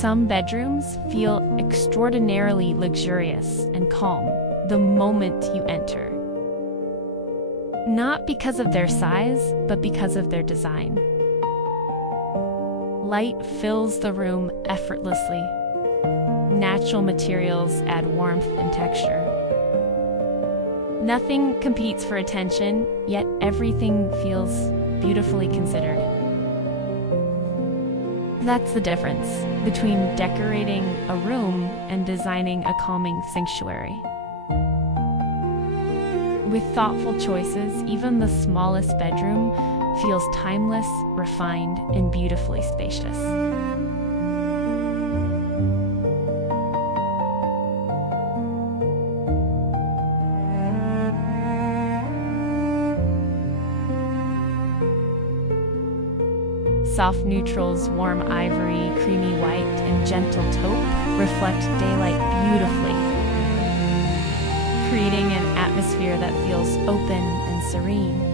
Some bedrooms feel extraordinarily luxurious and calm the moment you enter. Not because of their size, but because of their design. Light fills the room effortlessly. Natural materials add warmth and texture. Nothing competes for attention, yet everything feels beautifully considered. That's the difference between decorating a room and designing a calming sanctuary. With thoughtful choices, even the smallest bedroom feels timeless, refined, and beautifully spacious. Soft neutrals, warm ivory, creamy white, and gentle taupe reflect daylight beautifully, creating an atmosphere that feels open and serene.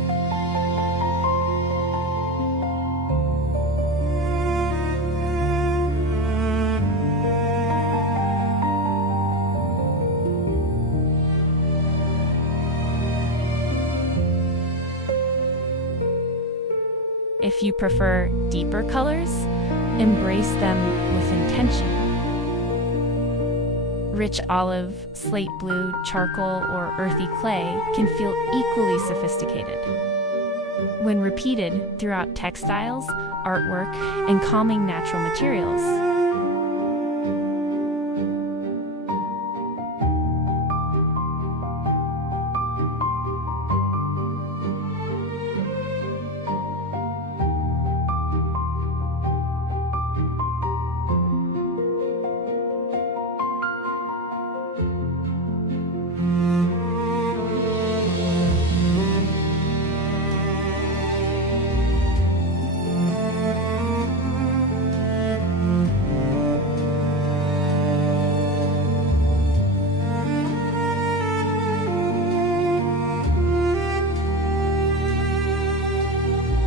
If you prefer deeper colors, embrace them with intention. Rich olive, slate blue, charcoal, or earthy clay can feel equally sophisticated. When repeated throughout textiles, artwork, and calming natural materials.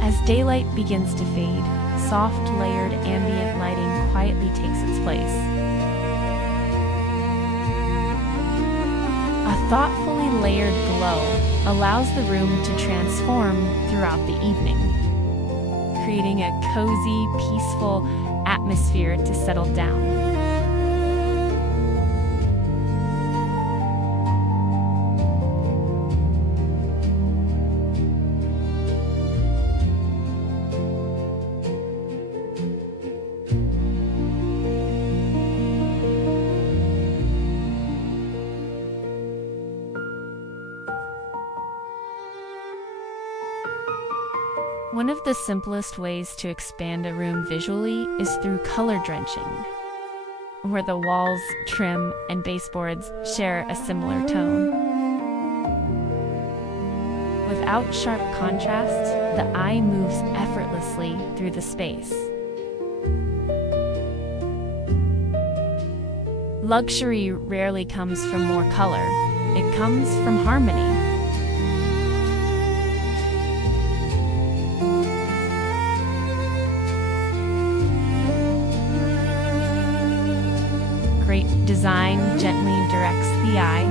As daylight begins to fade, soft, layered ambient lighting quietly takes its place. A thoughtfully layered glow allows the room to transform throughout the evening, creating a cozy, peaceful atmosphere to settle down. One of the simplest ways to expand a room visually is through color drenching, where the walls, trim, and baseboards share a similar tone. Without sharp contrast, the eye moves effortlessly through the space. Luxury rarely comes from more color, it comes from harmony. Great design gently directs the eye.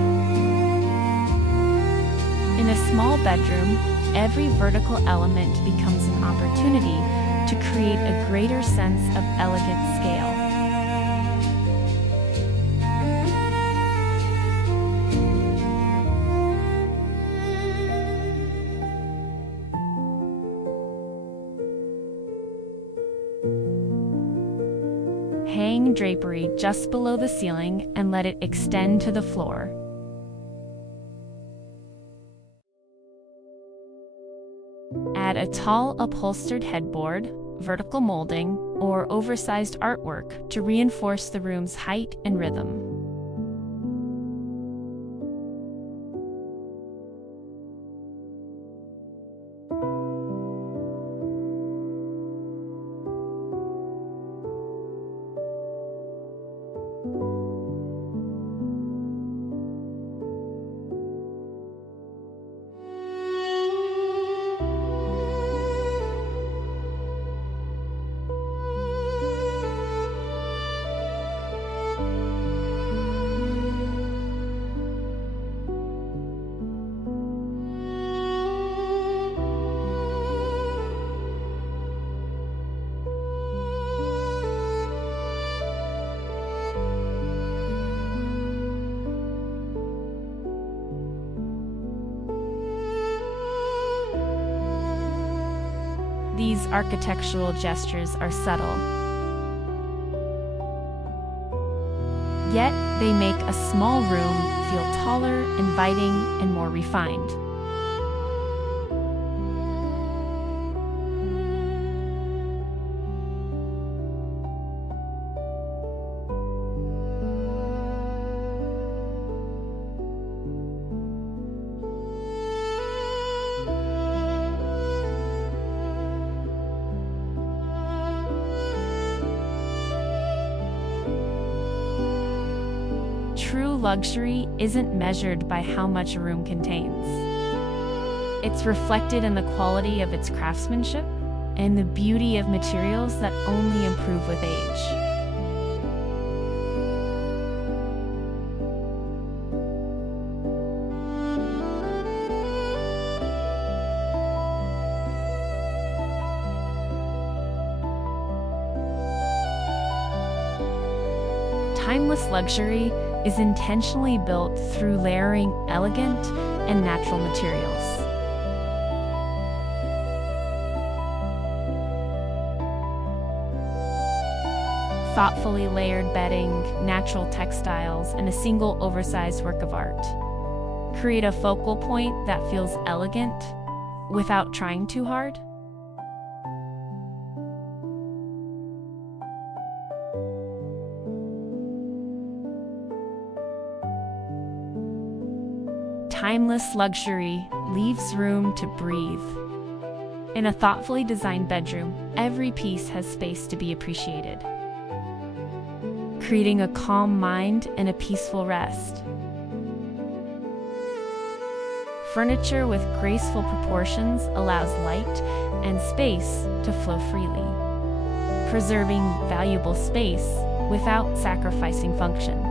In a small bedroom, every vertical element becomes an opportunity to create a greater sense of elegant scale. Hang drapery just below the ceiling and let it extend to the floor. Add a tall upholstered headboard, vertical molding, or oversized artwork to reinforce the room's height and rhythm. architectural gestures are subtle. Yet, they make a small room feel taller, inviting, and more refined. True luxury isn't measured by how much a room contains. It's reflected in the quality of its craftsmanship and the beauty of materials that only improve with age. Timeless luxury is intentionally built through layering elegant and natural materials. Thoughtfully layered bedding, natural textiles, and a single oversized work of art create a focal point that feels elegant without trying too hard. Timeless luxury leaves room to breathe. In a thoughtfully designed bedroom, every piece has space to be appreciated, creating a calm mind and a peaceful rest. Furniture with graceful proportions allows light and space to flow freely, preserving valuable space without sacrificing function.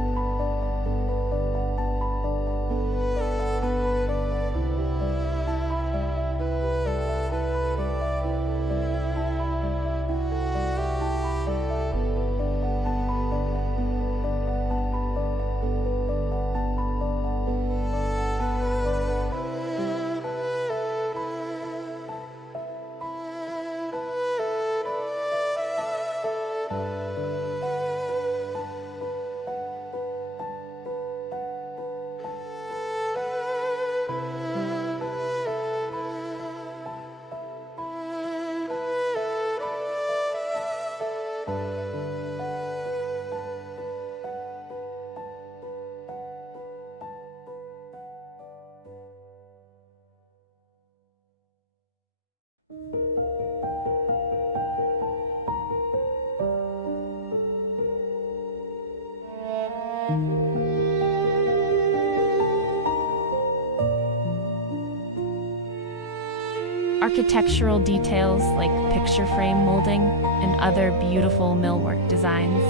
Architectural details like picture frame molding and other beautiful millwork designs,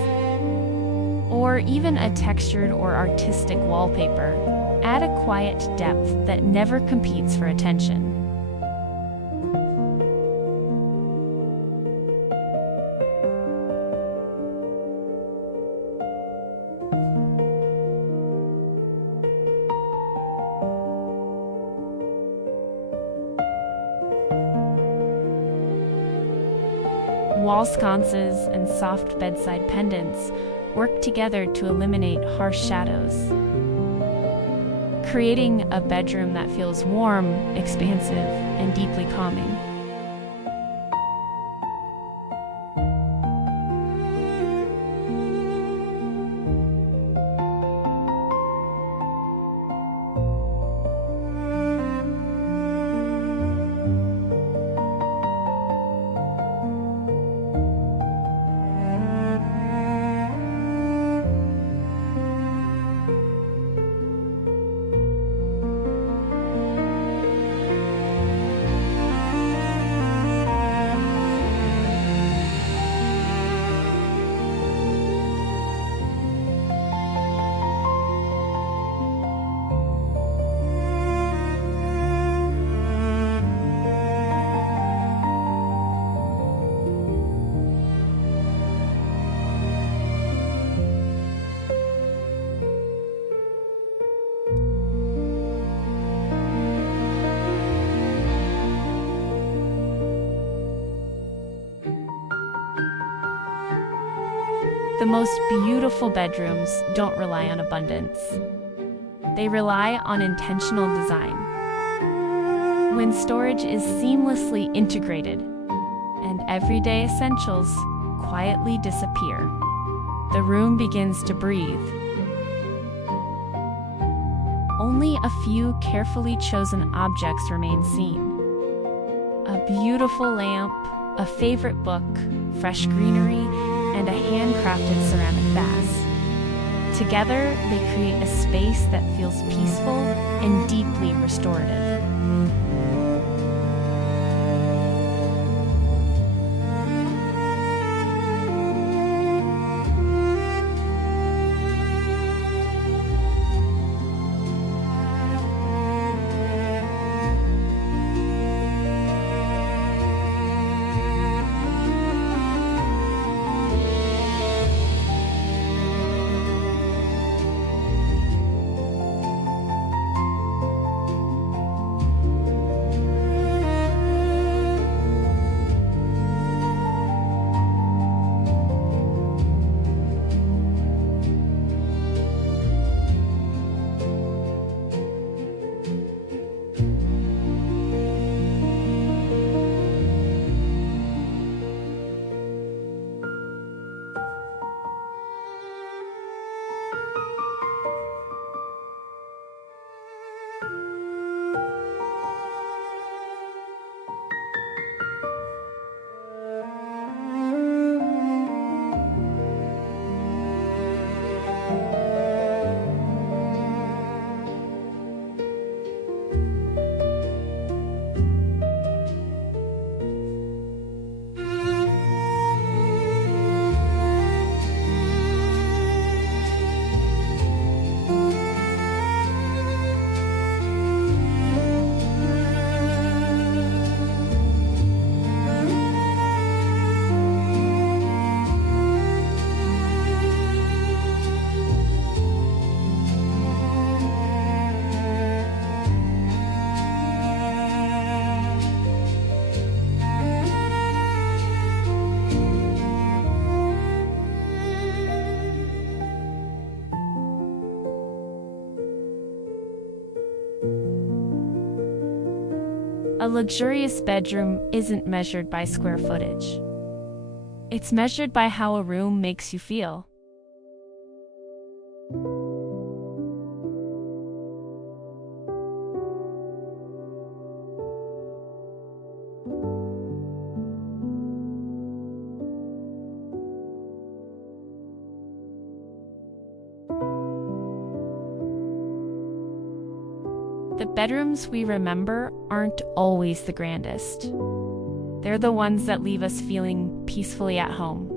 or even a textured or artistic wallpaper, add a quiet depth that never competes for attention. Wall sconces and soft bedside pendants work together to eliminate harsh shadows, creating a bedroom that feels warm, expansive, and deeply calming. The most beautiful bedrooms don't rely on abundance. They rely on intentional design. When storage is seamlessly integrated and everyday essentials quietly disappear, the room begins to breathe. Only a few carefully chosen objects remain seen. A beautiful lamp, a favorite book, fresh greenery, and a handcrafted ceramic vase. Together, they create a space that feels peaceful and deeply restorative. A luxurious bedroom isn't measured by square footage. It's measured by how a room makes you feel. The bedrooms we remember aren't always the grandest. They're the ones that leave us feeling peacefully at home.